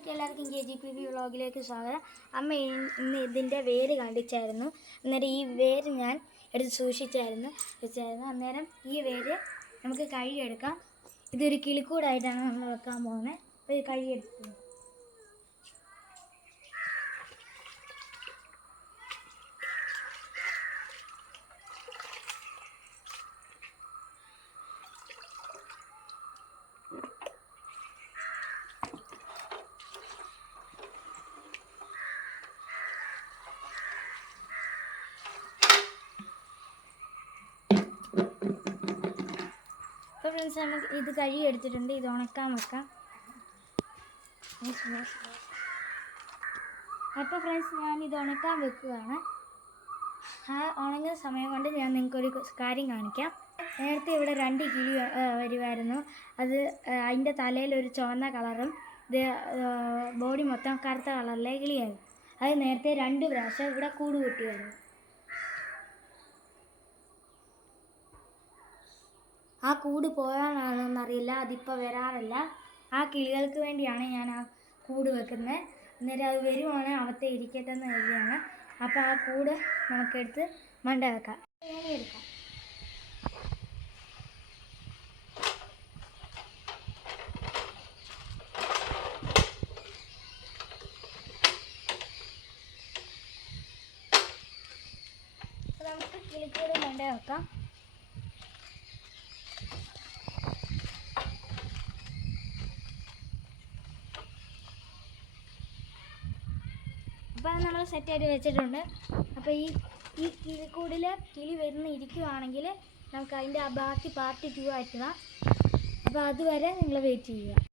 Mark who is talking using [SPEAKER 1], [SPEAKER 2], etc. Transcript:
[SPEAKER 1] നിങ്ങൾക്ക് എല്ലാവർക്കും K G P B വ്ളോഗിലേക്ക് സ്വാഗതം. അമ്മ ഇന്ന് ഇതിന്റെ വേര് കണ്ടിച്ചായിരുന്നു. അന്നേരം ഈ വേര് ഞാൻ എടുത്ത് സൂക്ഷിച്ചായിരുന്നു. വെച്ചായിരുന്നു. അന്നേരം ഈ വേര് നമുക്ക് കഴുകിയെടുക്കാം. ഇതൊരു കിളിക്കൂടായിട്ടാണ് നമ്മൾ വെക്കാൻ പോകുന്നത്. ഒരു ഇത് അപ്പോൾ ഫ്രണ്ട്സ് നമുക്ക് ഇത് കഴുകി എടുത്തിട്ടുണ്ട്. ഇത് ഉണക്കാൻ വെക്കാം. അപ്പോൾ ഫ്രണ്ട്സ് ഞാൻ ഇത് ഉണക്കാൻ വെക്കുകയാണ്. ആ ഉണങ്ങുന്ന സമയം കൊണ്ട് ഞാൻ നിങ്ങൾക്കൊരു കാര്യം കാണിക്കാം. നേരത്തെ ഇവിടെ രണ്ട് കിളി വരുമായിരുന്നു അത് അതിന്റെ തലയിൽ ഒരു ചുവന്ന കളറും ഇത് ബോഡി മൊത്തം കറുത്ത കളറിലെ കിളിയായിരുന്നു. അത് നേരത്തെ രണ്ട് പ്രാവശ്യം ഇവിടെ കൂട് കൂട്ടിയായിരുന്നു. ആ കൂട് പോയാണെന്നറിയില്ല അതിപ്പോൾ വരാറില്ല. ആ കിളികൾക്ക് വേണ്ടിയാണ് ഞാൻ ആ കൂട് വെക്കുന്നത്. അന്നേരം അത് വരുവാണെങ്കിൽ അവത്തെ ഇരിക്കട്ടെ എന്ന് കരുതിയാണ്. അപ്പോൾ ആ കൂട് നമുക്കെടുത്ത് മണ്ട വെക്കാം. എടുക്കാം നമുക്ക് കിളിക്കൂട് മണ്ട വെക്കാം. അപ്പോൾ അത് നമ്മൾ സെറ്റായിട്ട് വെച്ചിട്ടുണ്ട്. അപ്പോൾ ഈ ഈ കിളിക്കൂടിൽ കിളി വരുന്ന ഇരിക്കുവാണെങ്കിൽ നമുക്ക് അതിന്റെ ആ ബാക്കി പാർട്ട് ടു ആയിട്ടിടാം അപ്പോൾ അതുവരെ നിങ്ങൾ വെയിറ്റ് ചെയ്യുക.